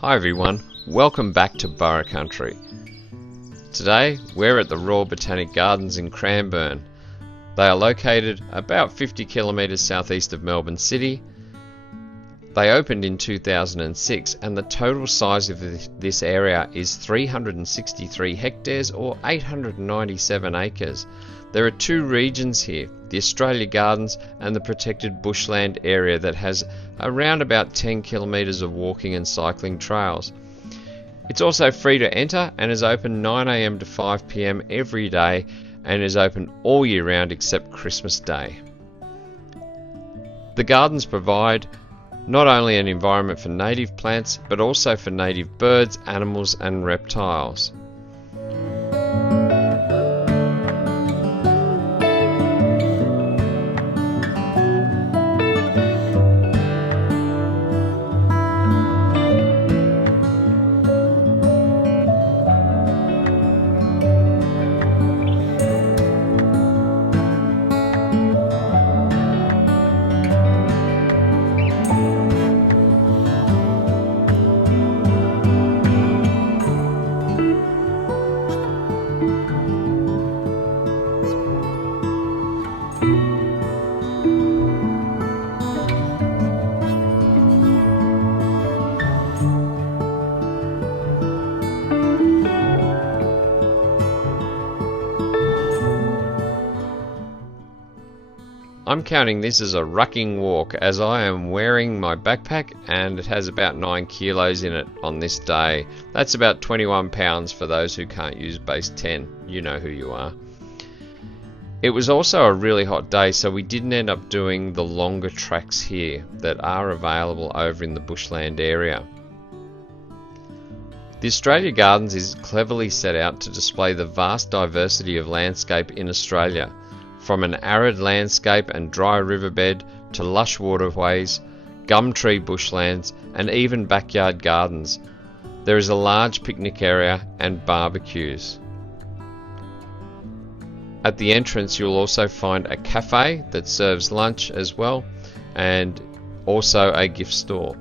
Hi everyone, welcome back to Burra Country. Today we're at the Royal Botanic Gardens in Cranbourne. They are located about 50 kilometres southeast of Melbourne City. They opened in 2006 and the total size of this area is 363 hectares or 897 acres. There are two regions here, the Australia Gardens and the protected bushland area that has around about 10 kilometres of walking and cycling trails. It's also free to enter and is open 9 AM to 5 PM every day and is open all year round except Christmas Day. The gardens provide not only an environment for native plants but also for native birds, animals and reptiles. I'm counting this as a rucking walk as I am wearing my backpack and it has about 9 kilos in it on this day. That's about 21 pounds for those who can't use base 10. You know who you are. It was also a really hot day, so we didn't end up doing the longer tracks here that are available over in the bushland area. The Australia Gardens is cleverly set out to display the vast diversity of landscape in Australia. From an arid landscape and dry riverbed to lush waterways, gum tree bushlands and even backyard gardens. There is a large picnic area and barbecues. At the entrance you'll also find a cafe that serves lunch as well and also a gift store.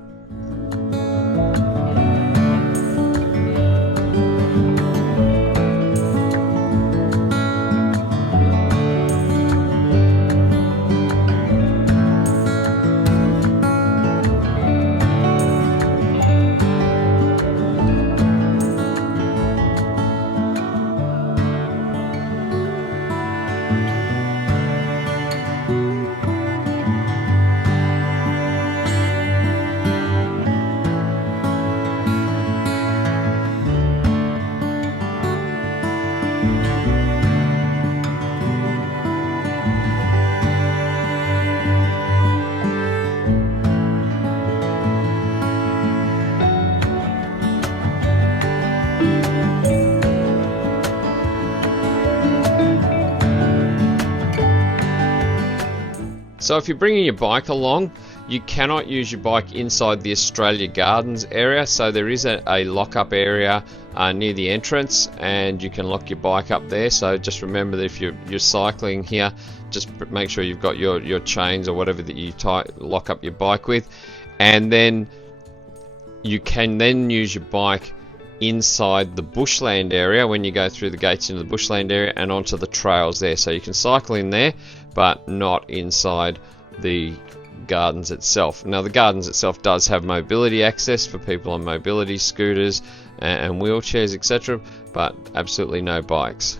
So if you're bringing your bike along, you cannot use your bike inside the Australia Gardens area, so there is a lock-up area near the entrance and you can lock your bike up there. So just remember that if you're cycling here, just make sure you've got your chains or whatever that you lock up your bike with, and then you can then use your bike inside the bushland area when you go through the gates into the bushland area and onto the trails there. So you can cycle in there but not inside the gardens itself. Now the gardens itself does have mobility access for people on mobility scooters and wheelchairs, etc., but absolutely no bikes.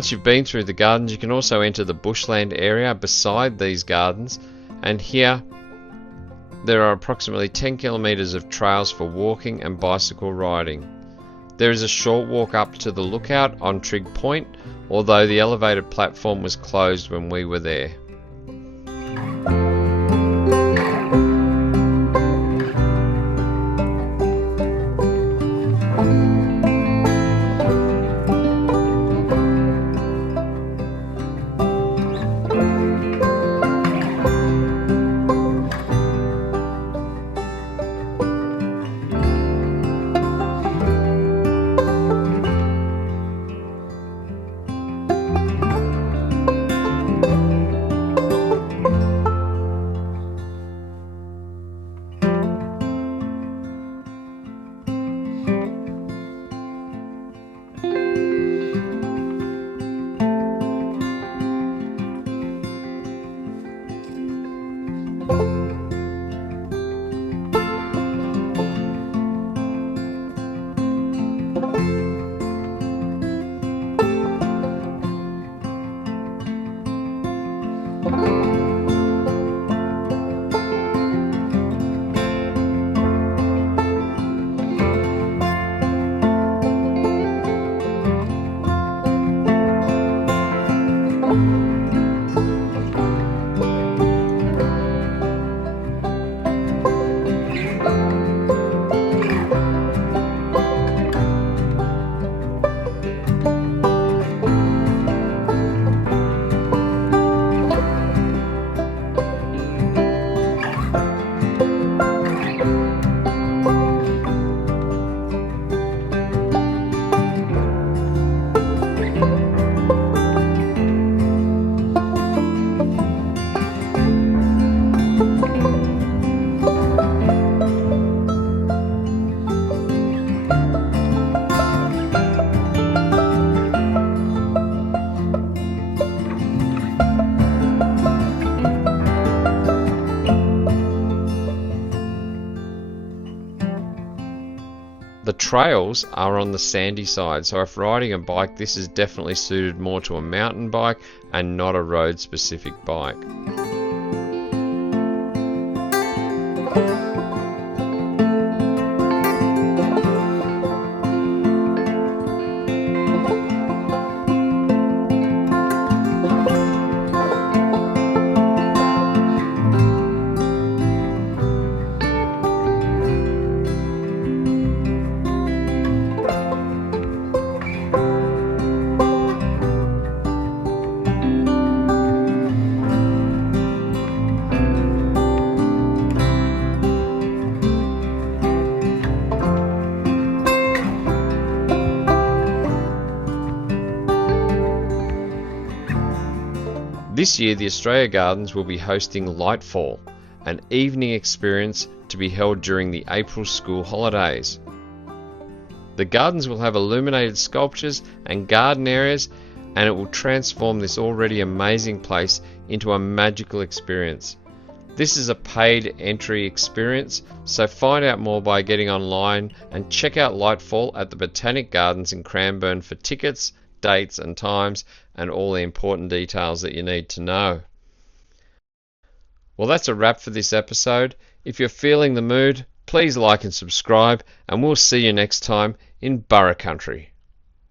Once you've been through the gardens, you can also enter the bushland area beside these gardens, and here there are approximately 10 kilometres of trails for walking and bicycle riding. There is a short walk up to the lookout on Trig Point, although the elevated platform was closed when we were there. The trails are on the sandy side, so if riding a bike, this is definitely suited more to a mountain bike and not a road specific bike. This year the Australia Gardens will be hosting LightFall, an evening experience to be held during the April school holidays. The gardens will have illuminated sculptures and garden areas, and it will transform this already amazing place into a magical experience. This is a paid entry experience, so find out more by getting online and check out LightFall at the Botanic Gardens in Cranbourne for tickets, dates and times, and all the important details that you need to know. Well, that's a wrap for this episode. If you're feeling the mood, please like and subscribe, and we'll see you next time in Burra Country.